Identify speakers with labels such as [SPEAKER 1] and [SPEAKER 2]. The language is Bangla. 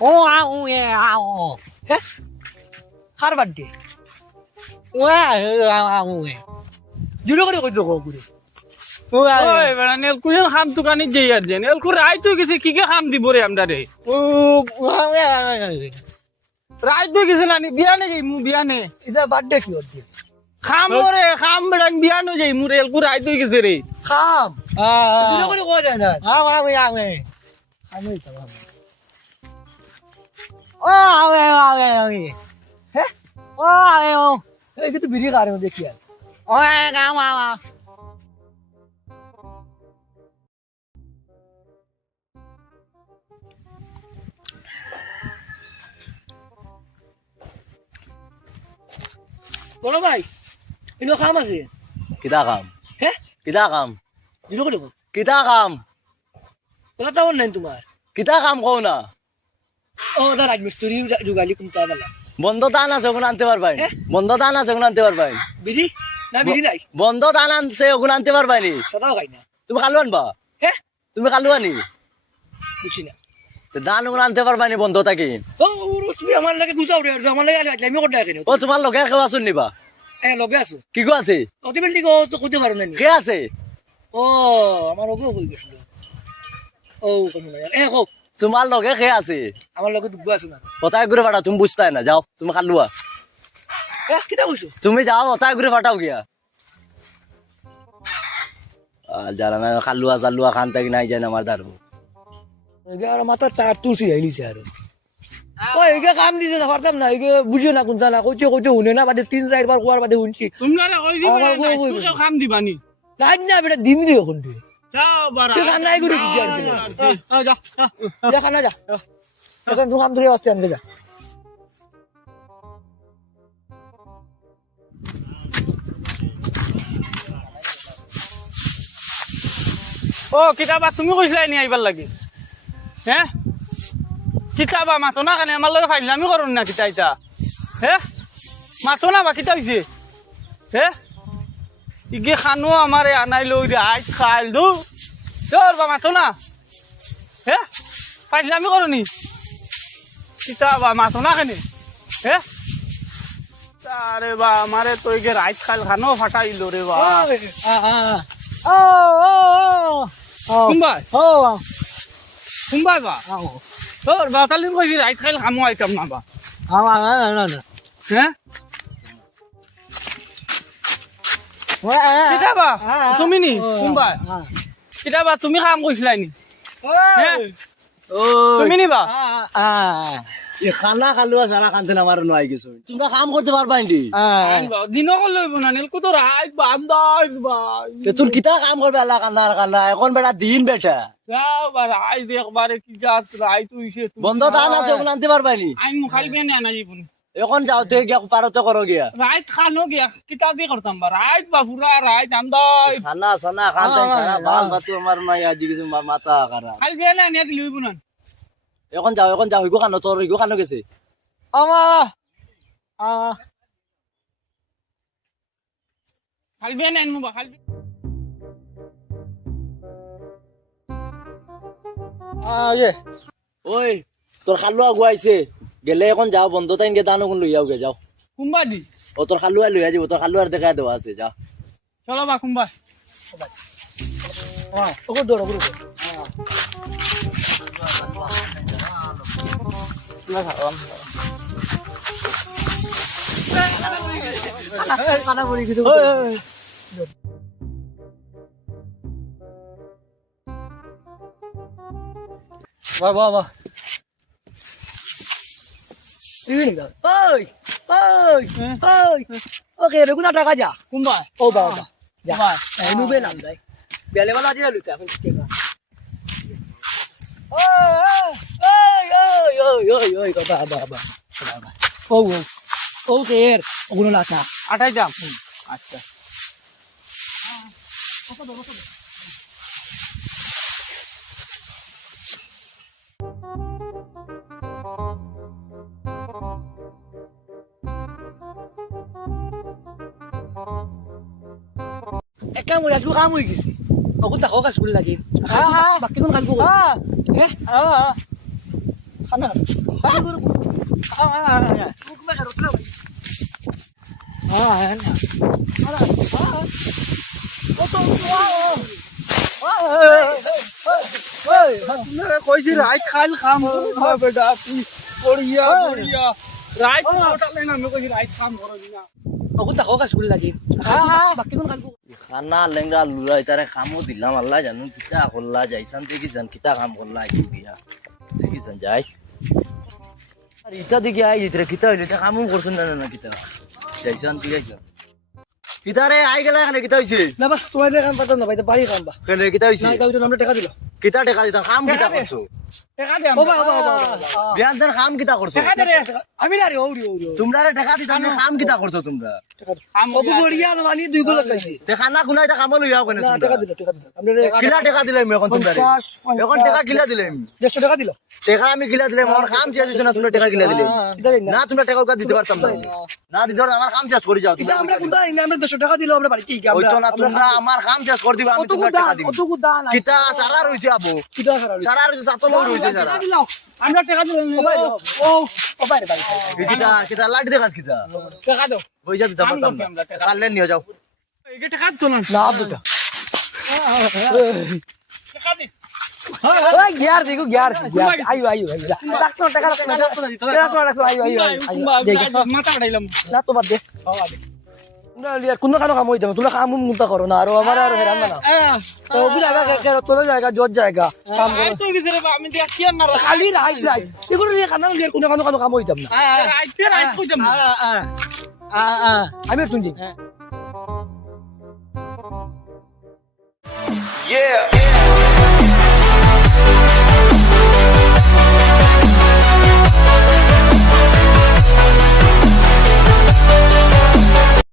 [SPEAKER 1] ও আ ও এ আ ও।
[SPEAKER 2] হ্যাঁ কার বার্থডে
[SPEAKER 1] ও আ আ আ ও এ।
[SPEAKER 2] জুড়ে করে কই দেখো করে
[SPEAKER 1] ও
[SPEAKER 3] ওই বেড়া নেলকুজের খাম তুকানি যেই আর যে। নেলকুর রায় তুই গেছে কি কে খাম দিব রে আমরা রে
[SPEAKER 1] ও
[SPEAKER 3] রায় তুই গেছে না বিয়ানে যাই মু বিয়ানে
[SPEAKER 2] এটা বার্থডে কি হচ্ছে
[SPEAKER 3] খাম রে খাম বেড়া বিয়ানো যাই মু রেলকুর রায় তুই গেছে রে
[SPEAKER 2] খাম
[SPEAKER 1] আ
[SPEAKER 2] জুড়ে করে কোয়া যায় না
[SPEAKER 1] আ আ আ আ
[SPEAKER 2] আমি তো
[SPEAKER 1] ও আ এ আ এ
[SPEAKER 2] হ্যাঁ
[SPEAKER 1] ও আ এ ও
[SPEAKER 2] এই কিন্তু বিড়ি কারে দেখি আর
[SPEAKER 1] ও
[SPEAKER 2] বলো ভাই ইনো খাম আছে
[SPEAKER 4] কিতা কাম
[SPEAKER 2] হ্যাঁ
[SPEAKER 4] কিতা কাম
[SPEAKER 2] জুড়ে করে
[SPEAKER 4] কিতা কাম
[SPEAKER 2] ওলা টাউন নাই তোমার
[SPEAKER 4] কিতা কাম কও না।
[SPEAKER 2] ও দা রাজমিস্ত্রি জুগালি কুমতা বালা
[SPEAKER 4] বন্ধ দান আছে ওগুলো আনতে পারবাই? বন্ধ দান আছে ওগুলো আনতে পারবাই
[SPEAKER 2] বিড়ি না বিড়ি নাই?
[SPEAKER 4] বন্ধ দান আনছে ওগুলো আনতে পারবাই নি
[SPEAKER 2] সদাও খাই না।
[SPEAKER 4] তুমি কালু আনবা
[SPEAKER 2] হ্যাঁ
[SPEAKER 4] তুমি কালু আনি
[SPEAKER 2] বুঝছি না।
[SPEAKER 4] তো দান ওগুলো আনতে পারবাই বন্ধ থাকি।
[SPEAKER 2] ও তুমি আমার লাগে গুছাও রে আমার লাগে আলি আমি কোটা কেন?
[SPEAKER 4] ও তোমার লগে কেউ আসুন নিবা?
[SPEAKER 2] এ লগে আছো।
[SPEAKER 4] কি আছে?
[SPEAKER 2] অতি বেলটি তো কইতে পারো না।
[SPEAKER 4] কে আছে?
[SPEAKER 2] ও আমার লগে হই গেছিল ও কোনো নাই। এ
[SPEAKER 4] তোমার লগে কে আছে?
[SPEAKER 2] আমার লগে দুগু আছে না।
[SPEAKER 4] ওটাই ঘুরে ফাটাও তুমি বুঝতাই না যাও তুমি কালুয়া
[SPEAKER 2] এ কিটা কইছো
[SPEAKER 4] তুমি যাও ওটাই ঘুরে ফাটাও গিয়া। যারা না খালুয়া চালুয়া খান থাকি নাই যায় আমার দাঁড়বো
[SPEAKER 2] আর মাথা তার আইলিছে আর ও এগে কাম দিছে না পারতাম না এগে বুঝিও না কোনটা না কইতে কইতে শুনে না বাদে তিন চারবার কোয়ার বাদে শুনছি।
[SPEAKER 3] তোমরা কই দিবা দিবানি
[SPEAKER 2] লাজ না। বেটা দিন রে এখন তুই খান নাই করে কি
[SPEAKER 1] যা
[SPEAKER 2] যা। খানা যা। এখন তুই কাম থেকে আসতে আনতে যা।
[SPEAKER 3] ও কিতাবা তুমি কইছিলা নি আইবার লাগে? হ্যাঁ কিতাবা মাতো না কানে আমার লগে ফাইলামি করুন না কিতা ইতা। হ্যাঁ মাতো না বা কিতা হইছে হ্যাঁ ইগে খানো আমারে আনাই লই দে আইত খাইল দু তোর বা মাতো না? হ্যাঁ ফাইলামি করুনি কিতাবা মাতো না কেনে হ্যাঁ আরে বা আমারে তো ইগে রাইত খাইল খানো ফাটাইলো রে বা।
[SPEAKER 1] আ আ ও ও ও
[SPEAKER 3] কুম্বাই
[SPEAKER 1] ও
[SPEAKER 3] কুম্বাই বা?
[SPEAKER 1] ও
[SPEAKER 3] তোর বাতালিন কইছি রাইত খাইল খামো আইতাম না বা
[SPEAKER 1] আমা না না না
[SPEAKER 3] হ্যাঁ কিতাবা তুমি নি কুম্বাই কিতাবা তুমি কাম কৰিছিলা নি? হে? তুমি নিবা
[SPEAKER 4] এ খানা খালুয়া সারা খানতে না আমার নয় কিছু তোমরা কাম করতে পারবা নি
[SPEAKER 3] দিনক লইব না নীলকু তো রাইত বান্দাইত বাই।
[SPEAKER 4] তোর কিতা কাম করবে আল্লাহ কান্নার কান্না এখন বেটা দিন বেটা।
[SPEAKER 3] যাও বা রাইত কি যাত রাইত হইছে
[SPEAKER 4] বন্ধ দান আছে ওগুলো আনতে পারবা নি
[SPEAKER 3] আই মুখাল বিয়া নিয়া না
[SPEAKER 4] এখন যাও তুই গিয়া পারতে করো গিয়া।
[SPEAKER 3] রাইত খানো গিয়া কিতাব দিয়ে করতাম বা? রাইত বা পুরা রাইত আন্দাই।
[SPEAKER 4] খানা সানা খান চাই সারা বাল বাতু আমার মাই আজি কিছু মা- মাথা খারাপ
[SPEAKER 3] খাল বিয়া না নিয়া লইব না
[SPEAKER 4] এখন যাও এখন যাও হিগো খানো তোর হিগো খানো গেছে।
[SPEAKER 1] আমা! আ
[SPEAKER 3] খাল বিয়া না খাল
[SPEAKER 1] ইয়ে।
[SPEAKER 4] ওই তোর খালু আগুয়াইছে গেলে এখন যাও বন্ধ তাইন গে দানো কোন লইয়াও গে যাও।
[SPEAKER 3] কুম্বা দি?
[SPEAKER 4] ও তোর খালুয়া লইয়া যাব তোর খালুয়ার দেখা দেওয়া আছে যা।
[SPEAKER 3] চলো বা
[SPEAKER 2] দৌড়ো কানা কিছু
[SPEAKER 1] বাহ বাহ বাহ
[SPEAKER 2] ওই ওই ওই ওকে রে কোথা টাকা যা
[SPEAKER 3] কুম্বা
[SPEAKER 2] ও বাবা যা নুবে নাম দাই বেলে वाला দিয়ে লুতে এখন oy, oy, oy, oy, ba, ba, ba, ba, Oh, oh, oh, there. ওগুলো লাটা
[SPEAKER 3] আটাই দাম আচ্ছা
[SPEAKER 2] কামড় আজকে কামড় গেছি অগুন কাজ করে লাগিল বাকি কোন
[SPEAKER 1] কাজ করব হ্যাঁ খাম
[SPEAKER 3] কাম
[SPEAKER 4] খানা লেংরা লুরা তারে কামও দিলাম আল্লাহ জানো, কিতা করলা যাইছান দেখিছান, কিতা কাম করলা দেখিছান যাই। আর ইটা দেখি আই যেতে কিতা হইলে এটা কামও করছেন না না কিতা যাইছান আছে কিতা আই গেলা এখানে কিতা হইছে?
[SPEAKER 2] না বা তোমার দিয়ে কাম পাতা না ভাই বাড়ি কাম বা।
[SPEAKER 4] কেনে কিতা হইছে?
[SPEAKER 2] না এটা আমরা টাকা দিল।
[SPEAKER 4] কিতা টেকা দিতা কাম কিতা করছ? কাম কিতা করছ
[SPEAKER 2] আমি না রে ওরি ওরি
[SPEAKER 4] তোমরা রে টাকা দিতা না কাম কিতা করছ তোমরা?
[SPEAKER 3] কাম
[SPEAKER 2] গড়িয়া না মানি দুই পাইছি।
[SPEAKER 4] কাম লইয়াও কেনে
[SPEAKER 2] না টাকা দিল টাকা দিল। আমরা রে
[SPEAKER 4] কিলা টাকা দিলাম এখন তোমরা রে? এখন টাকা কিলা দিলাম
[SPEAKER 2] দেড়শো টাকা দিল।
[SPEAKER 4] টাকা আমি কিলা দিলাম আমার কাম শেষ হইছে না তোমরা টাকা কিলা দিলে?
[SPEAKER 2] না।
[SPEAKER 4] তোমরা টাকা ওকে দিতে পারতাম না। না। দিতে পারতাম আমার কাম শেষ করে যাও তোমরা
[SPEAKER 2] আমরা কোথায় না আমরা দেড়শো টাকা দিল আমরা বাড়ি ঠিক আমরা
[SPEAKER 4] তো না তোমরা আমার কাম শেষ করে দিবা আমি
[SPEAKER 2] কত
[SPEAKER 4] টাকা দিব সারা রইছে আবু।
[SPEAKER 2] কিটা
[SPEAKER 4] সারা রইছে? সাত রইছে সারা
[SPEAKER 3] আমরা টাকা দিলাম।
[SPEAKER 2] ও
[SPEAKER 3] ও
[SPEAKER 2] ভাই ভাই
[SPEAKER 4] এই কিতা কিতা দেখাস কিতা
[SPEAKER 3] টাকা দাও।
[SPEAKER 4] ওই যা দিতে পারতাম
[SPEAKER 3] করছি আমরা, টাকা।
[SPEAKER 4] পারলে নিয়ে যাও।
[SPEAKER 3] এই টাকা তো না।
[SPEAKER 2] না আবুটা
[SPEAKER 3] টাকা দে।
[SPEAKER 2] ওই গিয়ার দেখো গিয়ার গিয়ার। আইও আইও আইও। রাখতো টাকা রাখতো রাখতো রাখতো আইও আইও আইও।
[SPEAKER 3] মাথা কাটাইলাম।
[SPEAKER 2] কোনো কানো কাম হইতে তোমরা কাম মুক্তা করো না আর আমার আর হেরান না তো বুঝা জায়গা কেন তোলো জায়গা জজ জায়গা কাম করো
[SPEAKER 3] গেছে রে আমি কি না
[SPEAKER 2] খালি এগুলো নিয়ে লিয়ার কোনো কানো কানো কাম হইতাম না
[SPEAKER 3] রাইট কইতাম.